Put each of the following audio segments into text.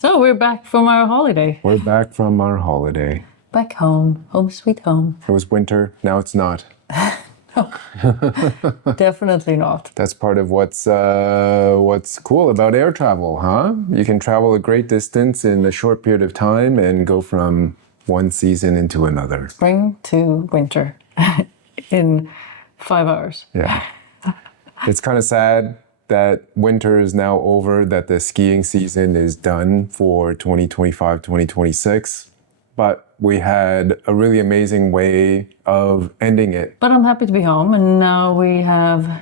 So we're back from our holiday. We're back from our holiday. Back home. Home sweet home. It was winter. Now it's not. Definitely not. That's part of what's cool about air travel, huh? You can travel a great distance in a short period of time and go from one season into another. Spring to winter in 5 hours. Yeah. It's kind of sad that winter is now over, that the skiing season is done for 2025, 2026. But we had a really amazing way of ending it. But I'm happy to be home, and now we have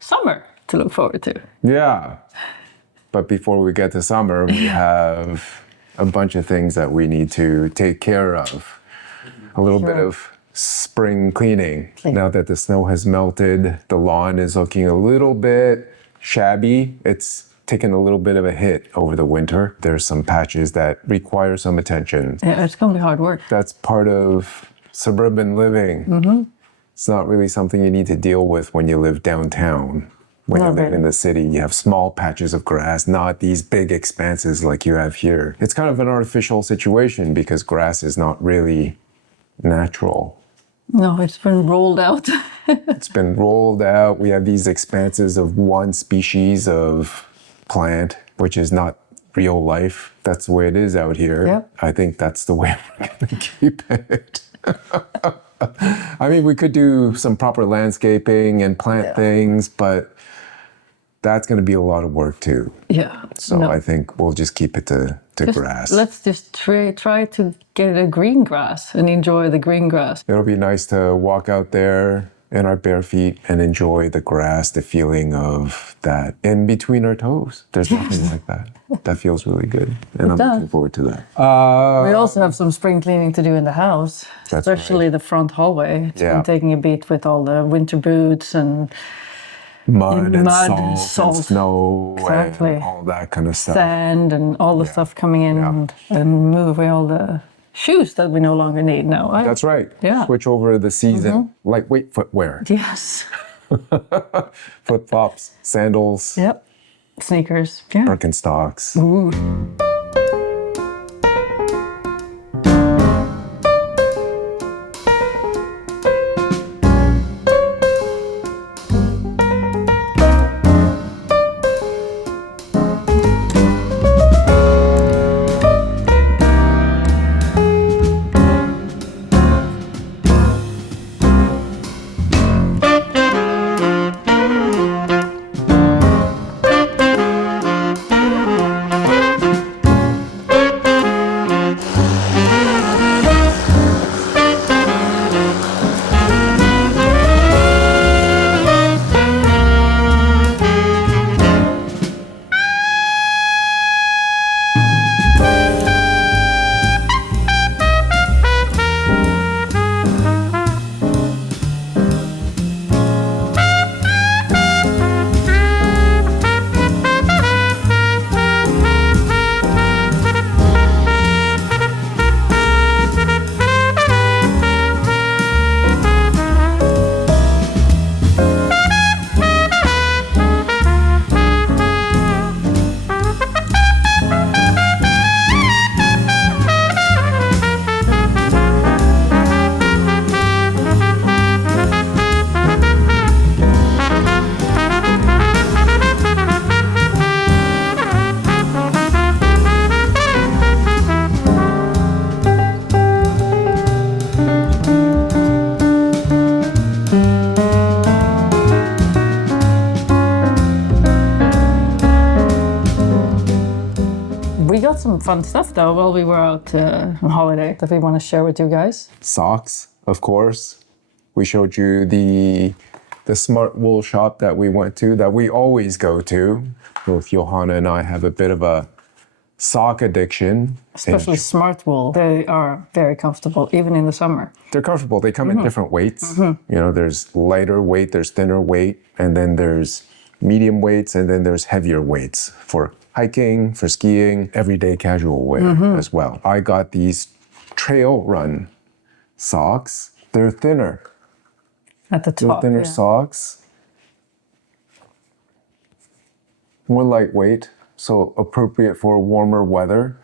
summer to look forward to. Yeah. But before we get to summer, we have a bunch of things that we need to take care of. A little bit of spring cleaning. Now that the snow has melted, the lawn is looking a little bit shabby. It's taken a little bit of a hit over the winter. There's some patches that require some attention. Yeah, it's going to be hard work. That's part of suburban living. Mm-hmm. It's not really something you need to deal with when you live downtown. When you live in the city, you have small patches of grass, not these big expanses like you have here. It's kind of an artificial situation because grass is not really natural. No, it's been rolled out. It's been rolled out. We have these expanses of one species of plant, which is not real life. That's the way it is out here. Yep. I think that's the way we're going to keep it. I mean, we could do some proper landscaping and plant things, but that's going to be a lot of work too. Yeah. So I think we'll just keep it to grass. Let's just try to get a green grass and enjoy the green grass. It'll be nice to walk out there in our bare feet and enjoy the grass, the feeling of that in between our toes. There's nothing like that. That feels really good. And I'm looking forward to that. We also have some spring cleaning to do in the house, especially the front hallway. It's been taking a beat with all the winter boots and mud and salt and snow and all that kind of stuff. Sand and all the stuff coming in and move away all the shoes that we no longer need now. That's right. Yeah. Switch over the season. Lightweight footwear. Yes. Flip-flops, sandals. Yep. Sneakers. Yeah. Birkenstocks. Ooh. We got some fun stuff though while we were out on holiday that we want to share with you guys. Socks, of course. We showed you the Smartwool shop that we went to, that we always go to. Both Johanna and I have a bit of a sock addiction. Especially Smartwool. They are very comfortable, even in the summer. They're comfortable. They come in different weights. You know, there's lighter weight, there's thinner weight, and then there's medium weights, and then there's heavier weights for hiking, for skiing, everyday casual wear as well. I got these trail run socks. They're thinner. At the top, They're thinner socks. More lightweight. so appropriate for warmer weather.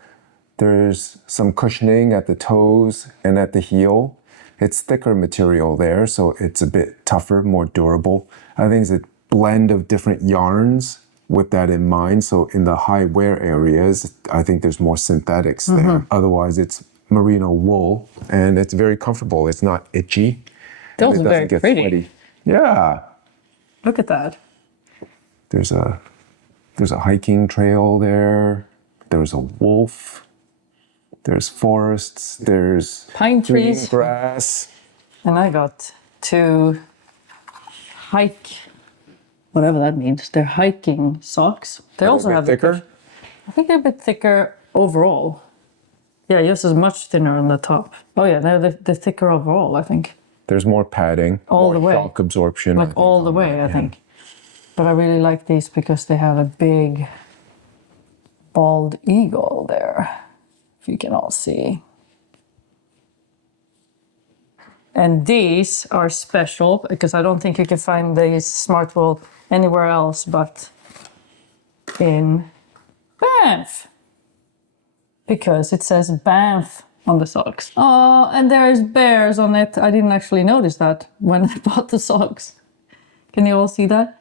There's some cushioning at the toes and at the heel. It's thicker material there, so it's a bit tougher, more durable. I think it's a blend of different yarns with that in mind. So in the high wear areas, I think there's more synthetics there. Otherwise, it's merino wool, and it's very comfortable. It's not itchy. It's also very pretty. Sweaty. Yeah. Look at that. There's a hiking trail there. There's a wolf. There's forests. There's pine trees, green grass. And I got to hike, whatever that means. They're hiking socks. They also have thicker. I think they're a bit thicker overall. Yeah, yours is much thinner on the top. Oh yeah, they're thicker overall, I think. There's more padding, all the way, shock absorption. Like all the way, I think. But I really like these because they have a big bald eagle there, if you can all see. And these are special because I don't think you can find these Smartwool anywhere else but in Banff. Because it says Banff on the socks. Oh, and there's bears on it. I didn't actually notice that when I bought the socks. Can you all see that?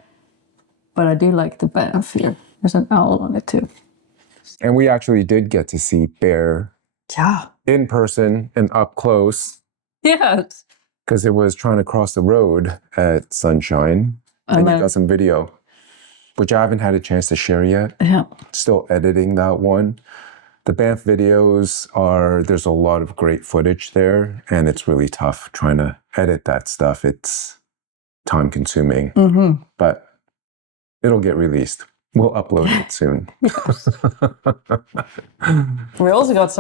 But I do like the Banff here. There's an owl on it too. And we actually did get to see bear in person and up close. Yes. Because it was trying to cross the road at Sunshine. And you got some video, which I haven't had a chance to share yet. Yeah. Still editing that one. The Banff videos there's a lot of great footage there, and it's really tough trying to edit that stuff. It's time consuming, but it'll get released. We'll upload it soon. We also got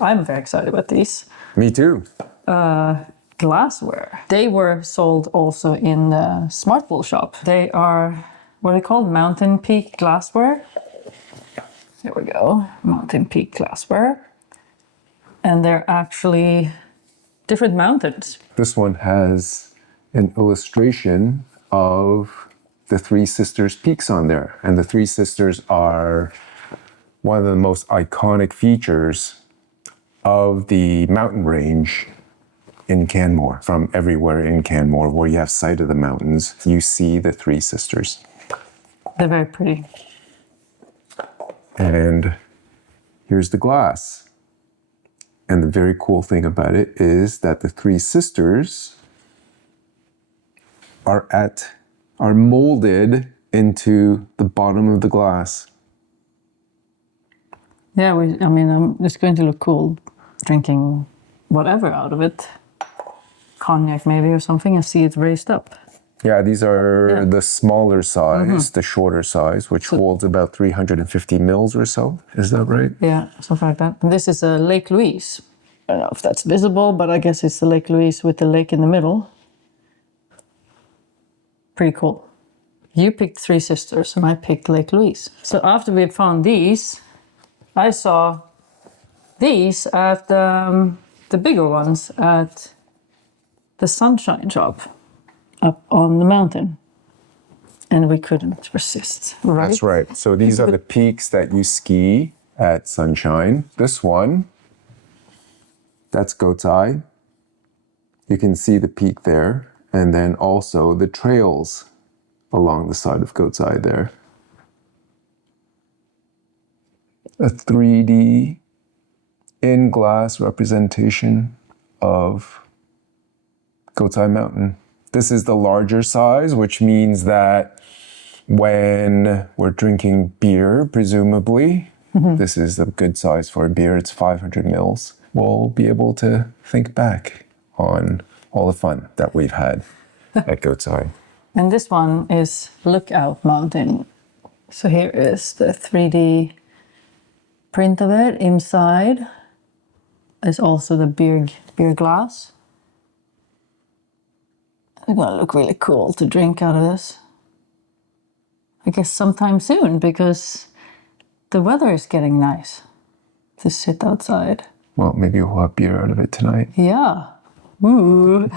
I'm very excited about these. Me too. Glassware. They were sold also in the Smartwool shop. They are what are they called? Mountain Peak Glassware. There we go, Mountain Peak Glassware. And they're actually different mountains. This one has an illustration of the Three Sisters peaks on there. And the Three Sisters are one of the most iconic features of the mountain range in Canmore. From everywhere in Canmore, where you have sight of the mountains, you see the Three Sisters. They're very pretty. And here's the glass. And the very cool thing about it is that the Three Sisters are molded into the bottom of the glass. Yeah, it's going to look cool drinking whatever out of it. Cognac maybe or something, and see it raised up. Yeah, these are the smaller size, the shorter size, which holds about 350 mils or so. Is that right? Yeah, something like that. And this is a Lake Louise. I don't know if that's visible, but I guess it's the Lake Louise with the lake in the middle. Pretty cool. You picked Three Sisters and I picked Lake Louise. So after we found these, I saw these at the bigger ones at the Sunshine shop up on the mountain. And we couldn't resist, right? That's right. So these are the peaks that you ski at Sunshine. This one, that's Goat's Eye. You can see the peak there. And then also the trails along the side of Goat's Eye there. A 3D in-glass representation of Goat's Eye Mountain. This is the larger size, which means that when we're drinking beer, presumably, this is a good size for a beer, it's 500 mils. We'll be able to think back on all the fun that we've had at Goat's Eye. And this one is Lookout Mountain. So here is the 3D print of it. Inside is also the beer glass. It's gonna look really cool to drink out of this. I guess sometime soon, because the weather is getting nice to sit outside. Well, maybe we'll have beer out of it tonight. Yeah. Ooh.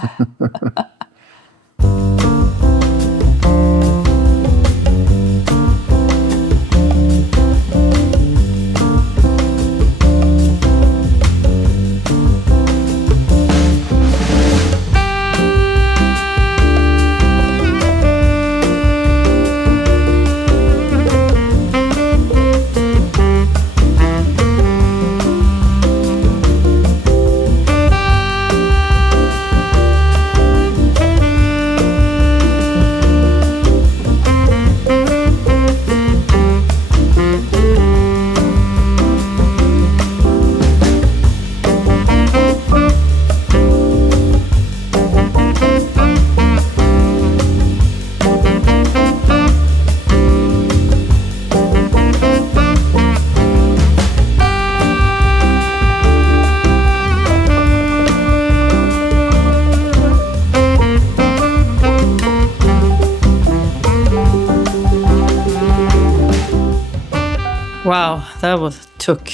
took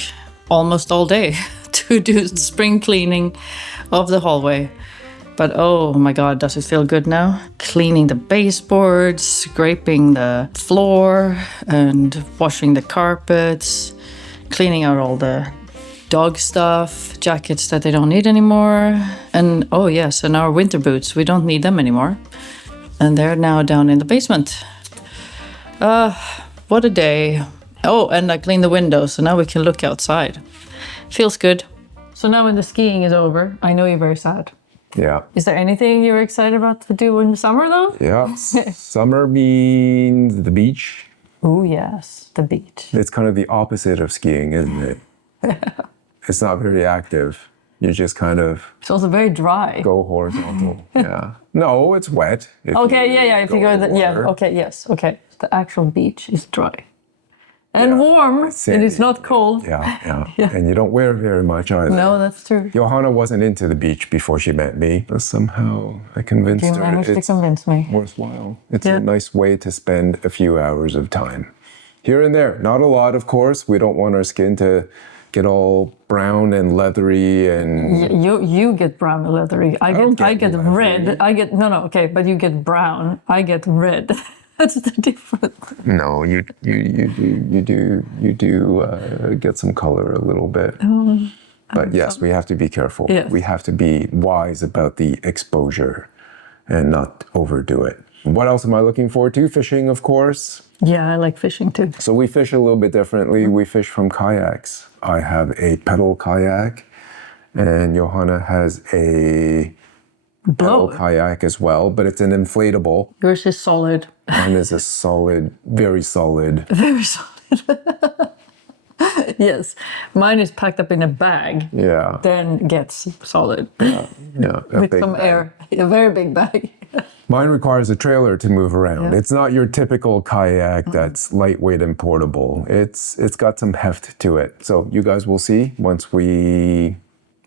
almost all day to do spring cleaning of the hallway. But oh my God, does it feel good now? Cleaning the baseboards, scraping the floor, and washing the carpets, cleaning out all the dog stuff, jackets that they don't need anymore. And oh yes, and our winter boots, we don't need them anymore. And they're now down in the basement. What a day. Oh, and I cleaned the windows, so now we can look outside. Feels good. So now when the skiing is over, I know you're very sad. Yeah. Is there anything you're excited about to do in the summer though? Yeah. Summer means the beach. Oh yes, the beach. It's kind of the opposite of skiing, isn't it? It's not very active. You just kind of It's also very dry. go horizontal. Yeah. No, it's wet. Okay, yeah. If you go in the water. okay, yes, okay. The actual beach is dry. And warm, and it's not cold. Yeah. And you don't wear very much either. No, that's true. Johanna wasn't into the beach before she met me. Somehow I convinced You her managed to it's convince me. worthwhile. It's a nice way to spend a few hours of time. Here and there. Not a lot, of course. We don't want our skin to get all brown and leathery and You get brown and leathery. I get red. Okay, but you get brown. I get red. That's the difference. no, you do get some color a little bit. But yes, we have to be careful. Yes. We have to be wise about the exposure and not overdo it. What else am I looking forward to? Fishing, of course. Yeah, I like fishing too. So we fish a little bit differently. We fish from kayaks. I have a pedal kayak, and Johanna has a pedal kayak as well, but it's an inflatable. Yours is solid. Mine is a solid, very solid. Very solid. Yes. Mine is packed up in a bag. Yeah. Then gets solid. Yeah. With some air. A very big bag. Mine requires a trailer to move around. It's not your typical kayak that's lightweight and portable. It's got some heft to it. So you guys will see once we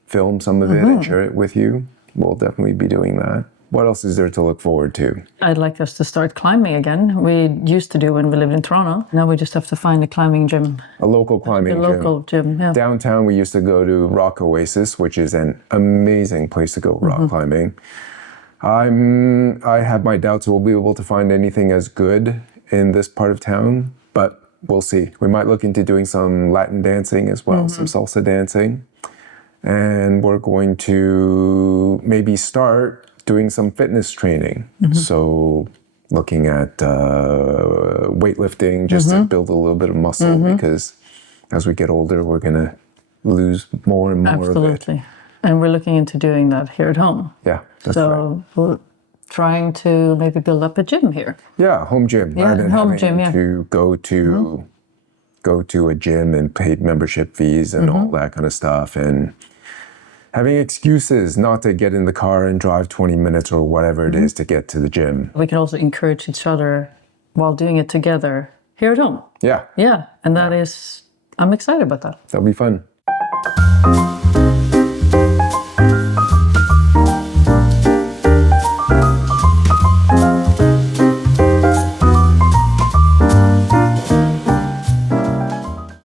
film some of it and share it with you. We'll definitely be doing that. What else is there to look forward to? I'd like us to start climbing again. We used to do when we lived in Toronto. Now we just have to find a climbing gym. A local climbing gym. A local gym, yeah. Downtown, we used to go to Rock Oasis, which is an amazing place to go rock climbing. I have my doubts we'll be able to find anything as good in this part of town, but we'll see. We might look into doing some Latin dancing as well, some salsa dancing. And we're going to maybe start doing some fitness training. So looking at weightlifting just to build a little bit of muscle because as we get older, we're going to lose more and more of it. Absolutely. And we're looking into doing that here at home. Yeah, that's right. So we're trying to maybe build up a gym here. Yeah, home gym. Yeah, rather than home having gym, to go to a gym and pay membership fees and all that kind of stuff. And having excuses not to get in the car and drive 20 minutes or whatever it is to get to the gym. We can also encourage each other while doing it together here at home. Yeah, Yeah, and that is, I'm excited about that. that'll be fun.